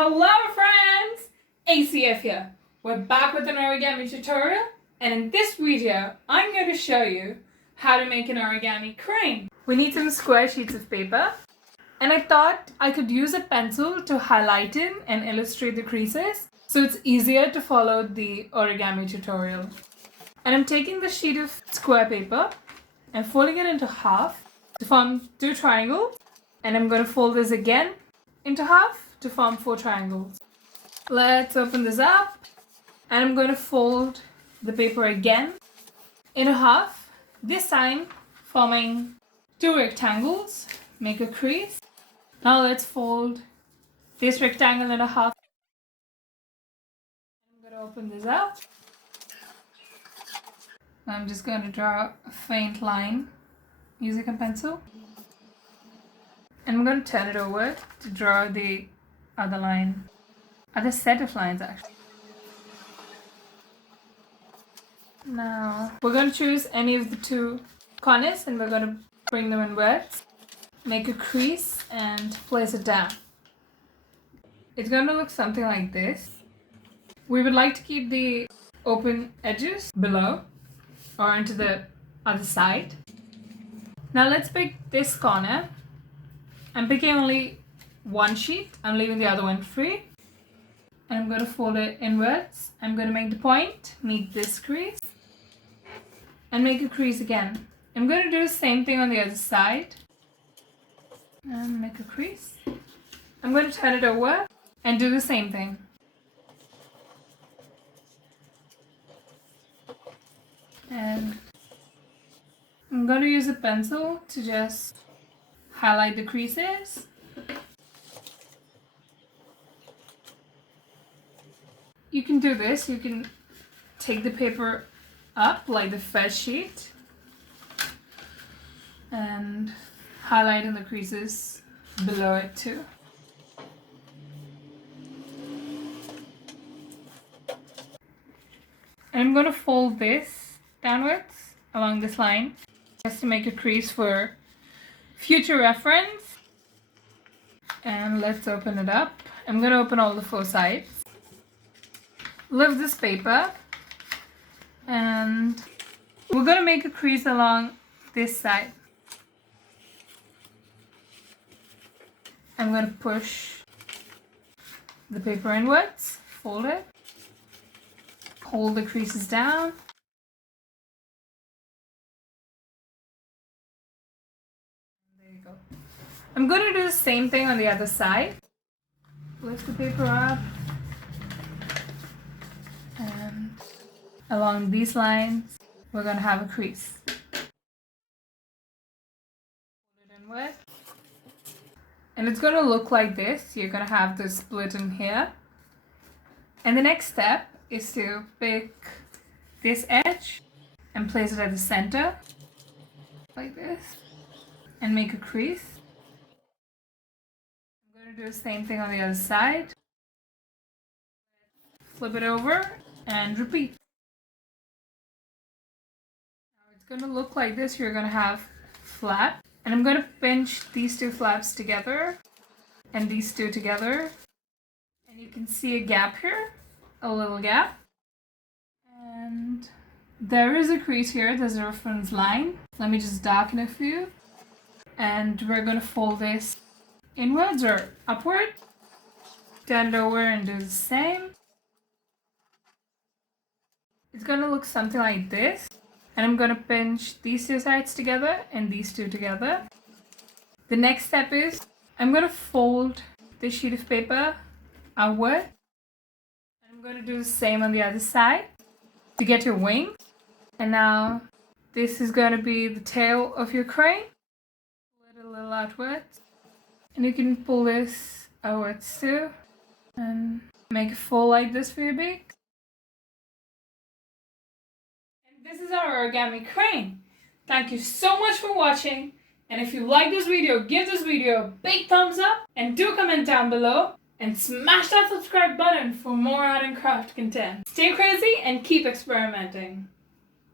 Hello friends! ACF here. We're back with an origami tutorial, and in this video I'm going to show you how to make an origami crane. We need some square sheets of paper, and I thought I could use a pencil to highlight in and illustrate the creases so it's easier to follow the origami tutorial. And I'm taking the sheet of square paper and folding it into half to form 2 triangles, and I'm going to fold this again into half to form 4 triangles. Let's open this up, and I'm going to fold the paper again into half, this time forming 2 rectangles. Make a crease. Now let's fold this rectangle into half. I'm going to open this up. I'm just going to draw a faint line using a pencil. And I'm going to turn it over to draw the other set of lines actually. Now we're going to choose any of the 2 corners and we're going to bring them inwards. Make a crease and place it down. It's going to look something like this. We would like to keep the open edges below or onto the other side. Now let's pick this corner. I'm picking only one sheet. I'm leaving the other one free. And I'm going to fold it inwards. I'm going to make the point meet this crease and make a crease again. I'm going to do the same thing on the other side and make a crease. I'm going to turn it over and do the same thing. And I'm going to use a pencil to just highlight the creases. You can do this, you can take the paper up like the first sheet and highlight in the creases below it too. And I'm going to fold this downwards along this line just to make a crease for future reference. And let's open it up. I'm going to open all the 4 sides. Lift this paper and we're going to make a crease along this side. I'm going to push the paper inwards, fold it, hold the creases down. There you go. I'm going to do the same thing on the other side. Lift the paper up. And along these lines, we're going to have a crease. Fold it inward. And it's going to look like this. You're going to have the split in here. And the next step is to pick this edge and place it at the center, like this, and make a crease. I'm going to do the same thing on the other side. Flip it over and repeat. Now it's going to look like this. You're going to have flap, and I'm going to pinch these 2 flaps together and these 2 together, and you can see a gap here, a little gap, and there is a crease here. There's a reference line. Let me just darken it for you, and we're going to fold this inwards or upward, turn it over and do the same. It's going to look something like this, and I'm going to pinch these 2 sides together and these 2 together. The next step is I'm going to fold this sheet of paper outward, and I'm going to do the same on the other side to get your wings. And now this is going to be the tail of your crane. Pull it a little outwards, and you can pull this outwards too and make a fold like this for your beak. This is our origami crane. Thank you so much for watching, and if you like this video, give this video a big thumbs up and do comment down below and smash that subscribe button for more art and craft content. Stay crazy and keep experimenting.